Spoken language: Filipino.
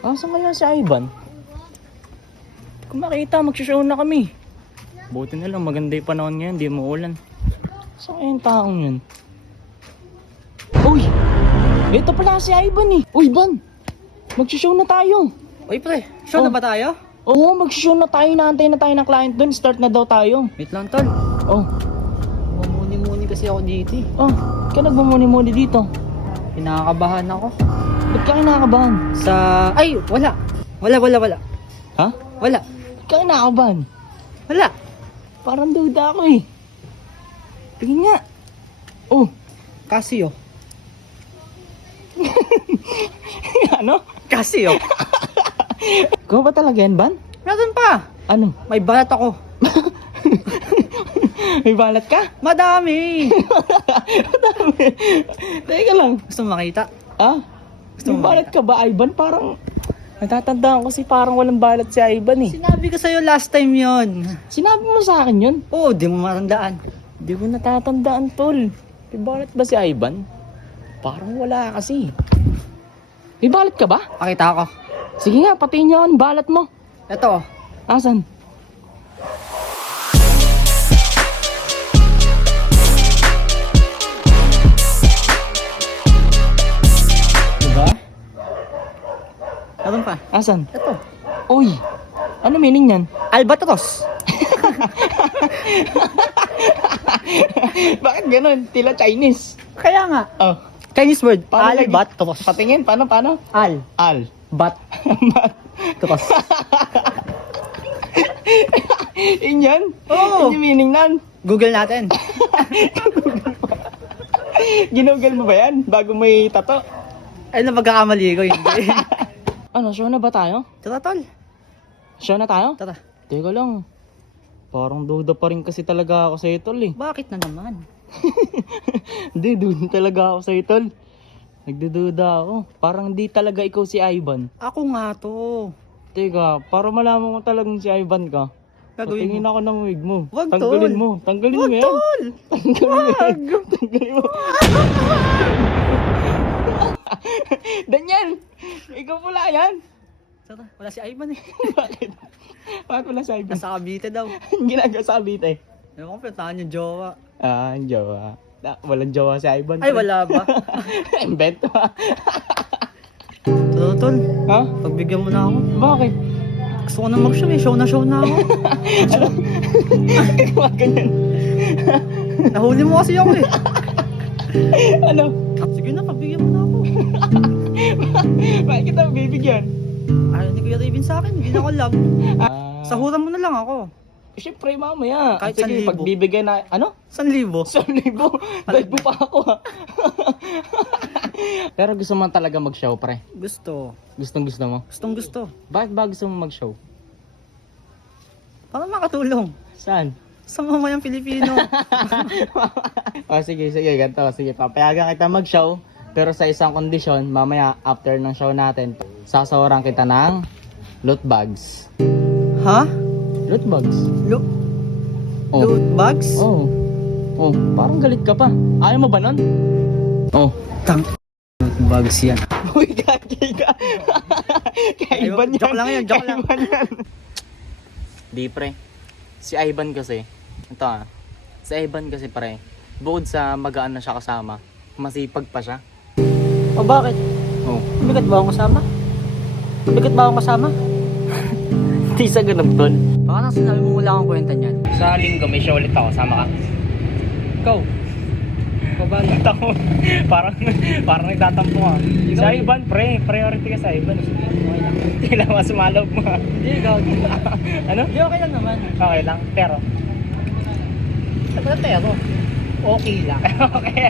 Asan kaya si Ivan? Kung makita, magsishow na kami. Buti na lang, maganda yung panahon ngayon, di mo ulan. Saan kaya yung taong yun? Uy! Ito pala si Ivan eh. Uy, Van! Magsishow na tayo. Uy pre, show na ba tayo? Oo, magsishow na tayo. Naantay na tayo ng client doon. Start na daw tayo. Wait lang tol. Oh, Mamuni-muni kasi ako dito eh. oh. Ka nagmumuni-muni dito. Pinakakabahan ako. Ba't ka kinakabahan? Sa... Ay! Wala! Wala. Ha? Wala. Ba't ka kinakabahan? Wala. Parang duda ako eh. Tingin nga. Oh, Casio. ano? Casio. Ikaw ba talaga yan, Van? Meron pa. Ano? May balat ako. May balat ka? Madami. Madami. Teka lang. Gusto mo makita? Ah? Gusto May mo balat ka ba, Ivan? Parang... Natatandaan ko si parang walang balat si Ivan eh. Sinabi ko sa'yo last time yon. Sinabi mo sa akin yun? Oo, di mo matandaan. Di ko natatandaan, tol. May balat ba si Ivan? Parang wala kasi. May balat ka ba? Pakita ko. Sige nga, patiin niyo ang balat mo. Ito. Asan? Diba? Meron pa. Asan? Ito. Uy! Ano meaning yan? Albatros. Bakit ganun? Tila Chinese. Kaya nga. Oh. Chinese word. Paano lagi? Albatros. Patingin, paano? Al. Al. Bat. Tros. Yun yan? Oo. Yun yung meaning nan. Google natin. Ginugol mo ba yan? Bago may tato? Ay, na pagkakamali ko. Hindi. Ano, show na ba tayo? Tara, tol. Show na tayo? Tara. Teka lang. Parang duda pa rin kasi talaga ako sa tol eh. Bakit na naman? Hindi, duda talaga ako sa tol. Nagdududa ako. Parang di talaga ikaw si Ivan. Ako nga to. Teka, para malaman mo talagang si Ivan ka. Gagawin Patingin mo. ako ng wig mo. Wag, Tanggalin tol. mo. Tanggalin mo Wag, yan. tol. Tanggalin mo yan. Tanggalin mo. Daniel! Ikaw pula yan. Tara, wala si Ivan eh. Bakit? Bakit wala si Ivan? Nasa Cavite daw. Ginagawa sa Cavite. Ewan ko, pinatahan yung jowa. Ah, ang jowa. Walang jowa si Ivan. Ay, wala ba? Invento ha. Tara, tol. Ha? Pagbigyan mo na ako. Bakit? Gusto ko na mag-show eh. Show na ako. Ano? Bakit ganyan? Nahuli mo kasi ako eh. Ano? Sige na, pagbigyan mo na ako. Bakit kita bibigyan? Ayaw ni Kuya Raven sa akin. Hindi na ako love. Ah, Sahuran mo na lang ako. Siyempre mamaya. Kahit Sige, 1,000. pagbibigyan na, ano? 1,000. 1,000. Dahil mo pa ako ha. Pero gusto mo talaga mag-show, pre? Gusto. Gustong gusto mo? Gustong gusto. Bakit ba gusto mo mag-show? Para makatulong. Saan? Sa mamayang Pilipino. Sige, ganito. Sige, papayagan kita mag-show. Pero sa isang kondisyon, mamaya after ng show natin, sasawaran kita ng loot bags. Ha? Loot bags? Loot Oh. loot bags? Oh. Oh, parang galit ka pa. Ayaw mo ba nun? Oh. Tang loot bags yan. Uy, kaki ka. Kaiban yan. Joke lang yan, joke lang. Kaiban yan. Di pre. Si Ivan kasi. Ito si Ivan kasi pre. Bukod sa magaan na siya kasama, masipag pa siya. O bakit? Oh. Mabigat ba akong kasama? Mabigat ba akong kasama? Di sa ganun tol. Baka nang sinabi mo wala akong kwenta niyan. Sa linggo may show ulit ako. Sama ka. Ikaw. Ikaw ba? Ako, parang nagtatampo ka. Sa Ivan, pre. Priority ka sa Ivan. Kailangan mas sumalaw mo. Hindi, ikaw. Ano? Hindi, okay lang naman. Okay lang. Pero? Pero, okay lang. Okay.